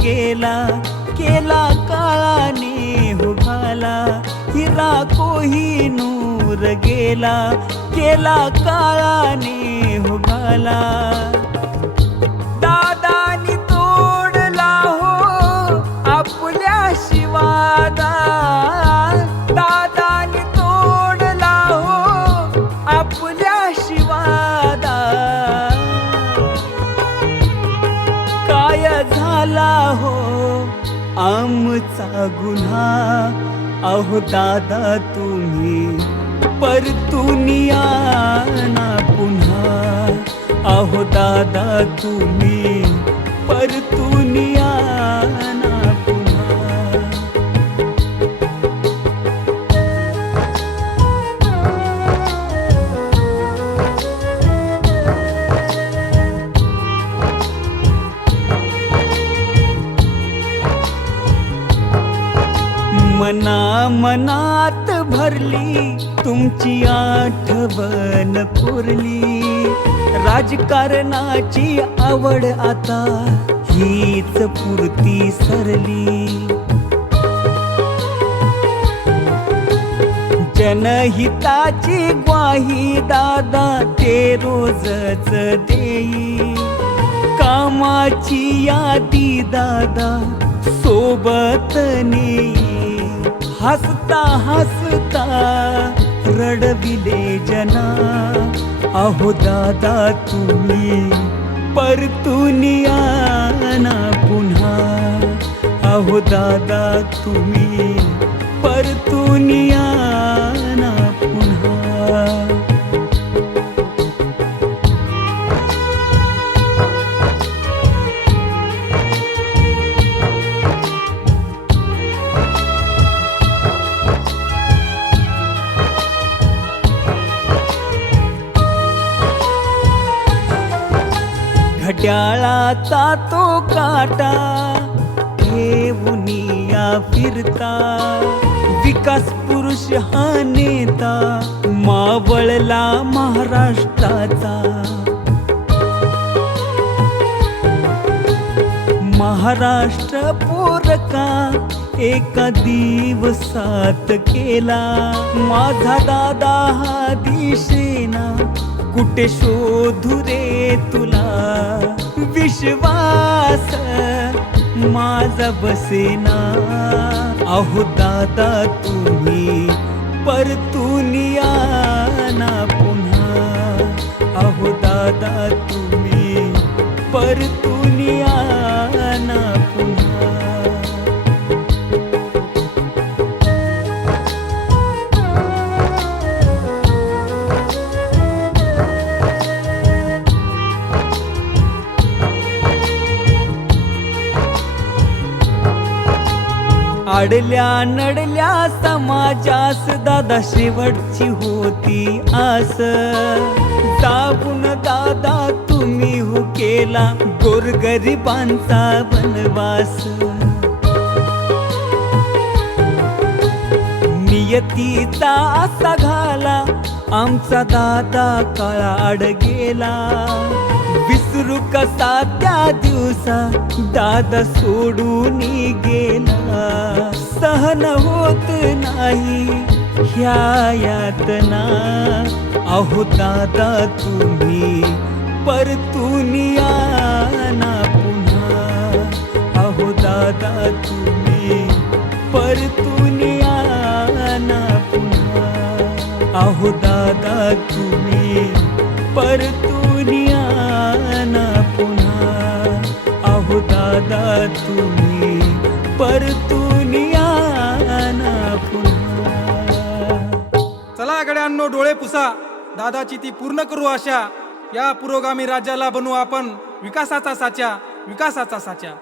गेला, केला काळाने हो घाला. हिरा कोहिनूर गेला, केला काळाने हो घाला. दादानी तोडला हो आपल्या शिवादा, दादानी तोडला हो आपल्या शिवादा. काय झाला हो आमचा गुन्हा, अहो दादा तुम्ही परतून या ना पुन्हा. अहो दादा तुम्ही परतून या ना पुन्हा. मना मनात भरली तुमची आठवण पुरली. राजकारणाची आवड आता हीच पुरती सरली. जनहिताची ग्वाही दादा ते रोजच देई. कामाची यादी दादा सोबत नेई. हसता हसता रडविले जना, अहो दादा तुम्ही परतून या ना पुन्हा. अहो दादा तुम्ही परतून या ना पुन्हा. घड्याळाचा तो काटा ठेवूनिया फिरता. विकास पुरुष हा नेता मावळला महाराष्ट्राचा. महाराष्ट्र पोरका एका दिवसात केला. माझा दादा हा दिसेना, कुठे शोधू रे तुला. विश्वास माझा बसेना, अहो दादा तुम्ही परतून या ना पुन्हा. अहो दादा तुम्ही परतून या ना पुन्हा. अडल्या नडल्या समाजास दादा शेवटची होती आस. जाऊन दादा तुम्ही हो केला गोरगरिबांचा वनवास. नियतीचा असा घाला आमचा दादा काळाड गेला. विसरू कसा त्या दिवसा दादा सोडून गेला. सहन होत नाही ह्या यातना, अहो दादा तुम्ही परतून या ना पुन्हा. अहो दादा तुम्ही परतून या ना पुन्हा. अहो दादा तुम्ही परतून या ना पुन्हा. अहो दादा तुम्ही परतून या ना पुन्हा. चला गड्यांनो डोळे पुसा, दादाची ती पूर्ण करू आशा. या पुरोगामी राज्याला बनवू आपण विकासाचा साचा, विकासाचा साचा.